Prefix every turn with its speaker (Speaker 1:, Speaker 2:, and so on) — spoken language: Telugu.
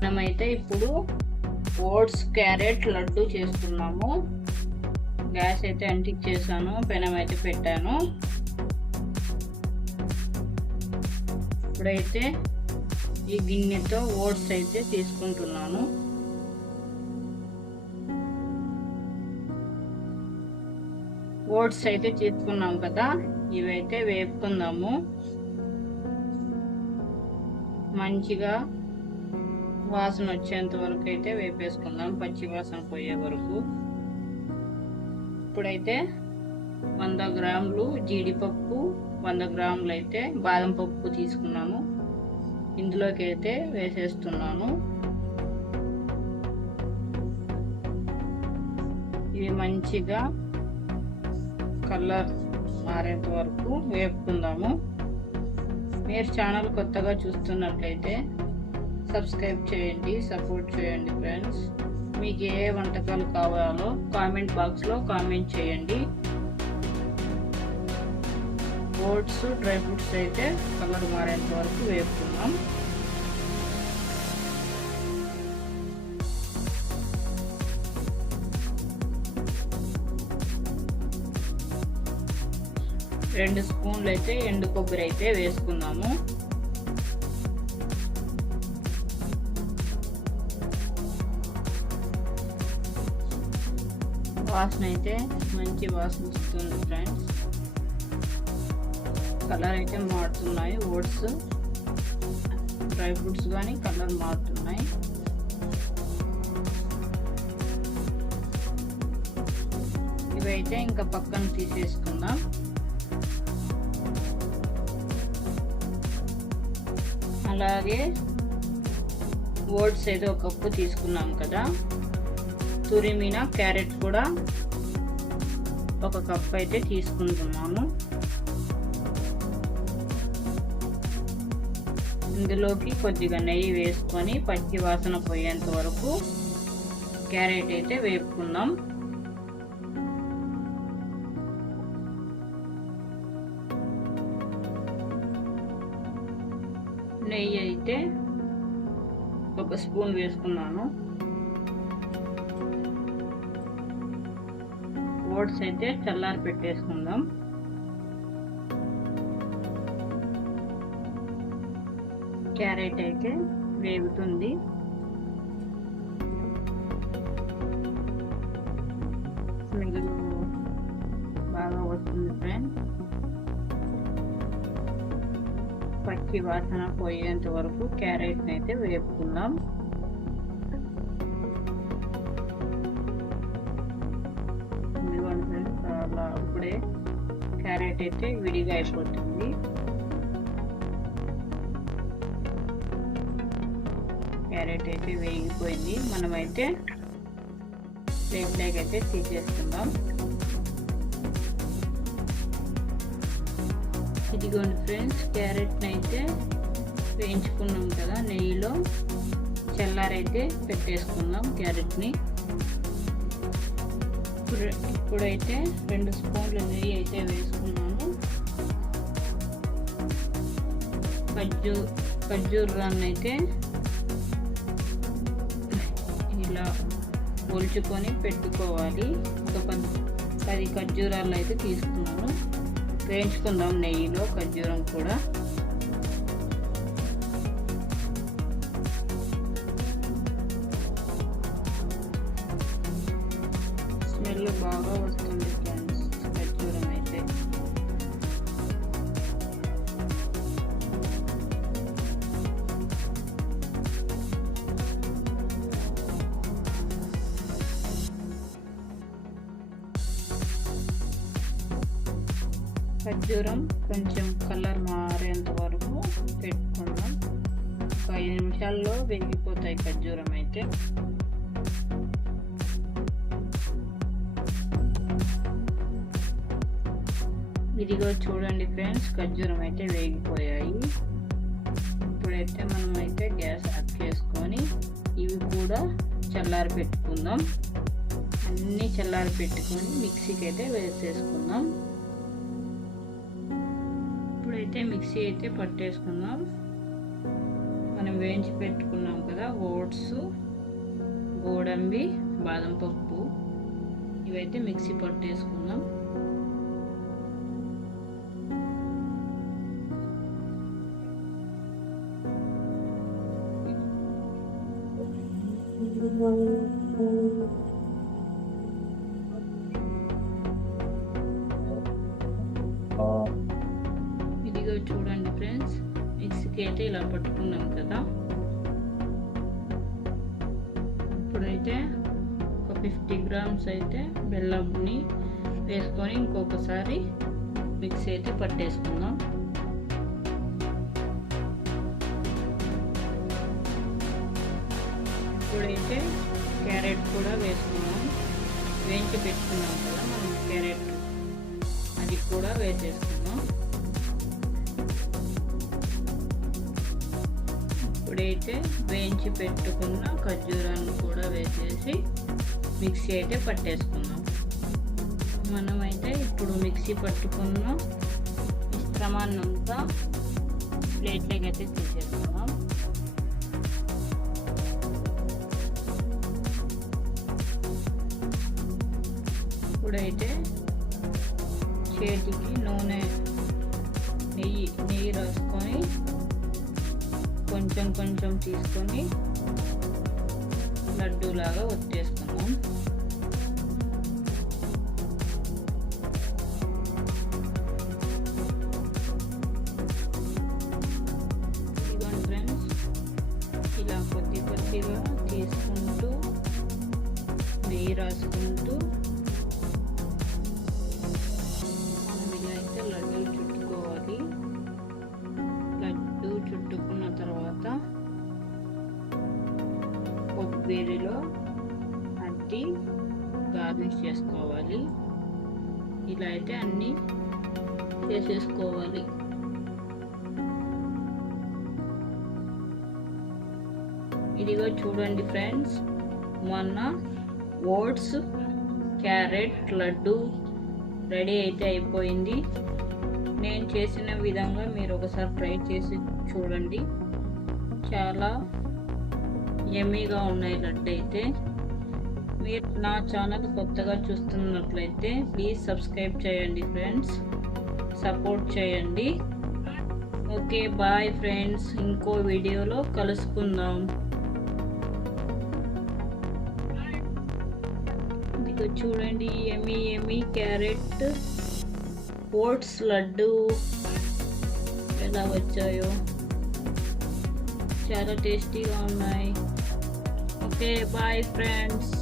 Speaker 1: మనమైతే ఇప్పుడు ఓట్స్ క్యారెట్ లడ్డు చేస్తున్నాము. గ్యాస్ అయితే అంటించేసాను పెనం అయితే పెట్టాను. ఇప్పుడైతే ఈ గిన్నెతో ఓట్స్ అయితే తీసుకుంటున్నాను. ఓట్స్ అయితే తీసుకున్నాం కదా ఇవైతే వేపుకుందాము. మంచిగా వాసన వచ్చేంత వరకు అయితే వేపేసుకుందాం. పచ్చి వాసన పోయే వరకు. ఇప్పుడైతే వంద గ్రాములు జీడిపప్పు వంద గ్రాములు అయితే బాదం పప్పు తీసుకున్నాను ఇందులోకి అయితే వేసేస్తున్నాను. ఇవి మంచిగా కలర్ మారేంత వరకు వేపుకుందాము. మీరు ఛానల్ కొత్తగా చూస్తున్నట్లయితే సబ్స్క్రైబ్ చేయండి సపోర్ట్ చేయండి ఫ్రెండ్స్ మీకు ఏ వంటకాలు కావాలో కామెంట్ బాక్స్లో కామెంట్ చేయండి. ఓట్స్ డ్రై ఫ్రూట్స్ అయితే కలర్ మారేంత వరకు వేపుకున్నాం రెండు స్పూన్లు అయితే ఎండు కొబ్బరి అయితే వేసుకుందాము. వాసన అయితే మంచి వాసన వస్తుంది ఫ్రెండ్స్ కలర్ అయితే మారుతున్నాయి ఓట్స్ డ్రై ఫ్రూట్స్ కానీ కలర్ మారుతున్నాయి. ఇవైతే ఇంకా పక్కన తీసేసుకుందాం. అలాగే ఓట్స్ అయితే ఒక కప్పు తీసుకున్నాం కదా. తురిమిన క్యారెట్ కూడా ఒక కప్ అయితే తీసుకుంటున్నాను. ఇందులోకి కొద్దిగా నెయ్యి వేసుకొని పచ్చి వాసన పోయేంత వరకు క్యారెట్ అయితే వేపుకుందాం. నెయ్యి అయితే ఒక స్పూన్ వేసుకున్నాను. ఓట్స్ అయితే చల్లారి పెట్టేసుకుందాం. క్యారెట్ అయితే వేగుతుంది. స్మెల్ బాగా వస్తుంది ఫ్రెండ్స్. పచ్చి వాసన పోయేంత వరకు క్యారెట్ని అయితే వేపుకుందాం. అలా క్యారెట్ అయితే విడిగా అయిపోతుంది. క్యారెట్ అయితే వేగిపోయింది. మనమైతే ప్లేట్లోకి అయితే తీసేస్తున్నాం ఇదిగోండి ఫ్రెండ్స్ క్యారెట్ని అయితే వేయించుకున్నాం కదా నెయ్యిలో. చల్లారైతే పెట్టేసుకుందాం క్యారెట్ని. ఇప్పుడు ఇప్పుడైతే రెండు స్పూన్లు నెయ్యి అయితే వేసుకున్నాను ఖర్జూ ఖర్జూరాన్ని అయితే ఇలా ఒలుచుకొని పెట్టుకోవాలి. ఒక పది పది ఖర్జూరాలు అయితే తీసుకున్నాను. వేయించుకుందాం నెయ్యిలో ఖర్జూరం కూడా. స్మెల్ బాగా వస్తుంది ఫ్రెండ్స్ ఖర్జూరం అయితే ఖర్జూరం కొంచెం కలర్ మారేంత వరకు పెట్టుకుందాం ఒక ఐదు నిమిషాల్లో వేగిపోతాయి ఖర్జూరం అయితే ఇదిగో చూడండి ఫ్రెండ్స్ ఖర్జూరం అయితే వేగిపోయాయి. ఇప్పుడైతే మనం అయితే గ్యాస్ ఆఫ్ చేసుకొని ఇవి కూడా చల్లారి పెట్టుకుందాం. అన్నీ చల్లారి పెట్టుకొని మిక్సీకి అయితే వేసేసుకుందాం. ఇప్పుడైతే మిక్సీ అయితే పట్టేసుకుందాం. మనం వేయించి పెట్టుకున్నాం కదా ఓట్స్ గోడంబి బాదం పప్పు. ఇవైతే మిక్సీ పట్టేసుకుందాం. ఇదిగో చూడండి ఫ్రెండ్స్ ఇసుక అయితే ఇలా పట్టుకున్నాం కదా. ఇప్పుడైతే ఒక ఫిఫ్టీ గ్రామ్స్ అయితే బెల్లంని వేసుకొని ఇంకొకసారి మిక్సీ అయితే పట్టేసుకుందాం. ఇప్పుడైతే క్యారెట్ కూడా వేసుకున్నాం. వేయించి పెట్టుకున్నాం కదా మనం క్యారెట్. అది కూడా వేసేసుకున్నాం. ఇప్పుడైతే వేయించి పెట్టుకున్న ఖర్జూరాన్ని కూడా వేసేసి మిక్సీ అయితే పట్టేసుకున్నాం. మనమైతే ఇప్పుడు మిక్సీ పట్టుకున్న మిశ్రమాన్నంతా ప్లేట్లోకి అయితే తీసేసుకున్నాం. ఇప్పుడైతే చేతికి నూనె నెయ్యి నెయ్యి రాసుకొని కొంచెం కొంచెం తీసుకొని లడ్డూలాగా ఒత్తేసుకున్నాం గార్నిష్ చేసుకోవాలి ఇలా అయితే అన్నీ చేసేసుకోవాలి ఇదిగో చూడండి ఫ్రెండ్స్ మొన్న ఓట్స్ క్యారెట్ లడ్డు రెడీ అయితే అయిపోయింది. నేను చేసిన విధంగా మీరు ఒకసారి ట్రై చేసి చూడండి. చాలా ఎమ్మీగా ఉన్నాయి లడ్డు అయితే మీరు నా ఛానల్ కొత్తగా చూస్తున్నట్లయితే ప్లీజ్ సబ్స్క్రైబ్ చేయండి ఫ్రెండ్స్ సపోర్ట్ చేయండి. ఓకే బాయ్ ఫ్రెండ్స్ ఇంకో వీడియోలో కలుసుకుందాం. ఇదిగో చూడండి ఎమి ఎమి క్యారెట్ ఓట్స్ లడ్డు ఎలా వచ్చాయో. చాలా టేస్టీగా ఉన్నాయి. Okay bye friends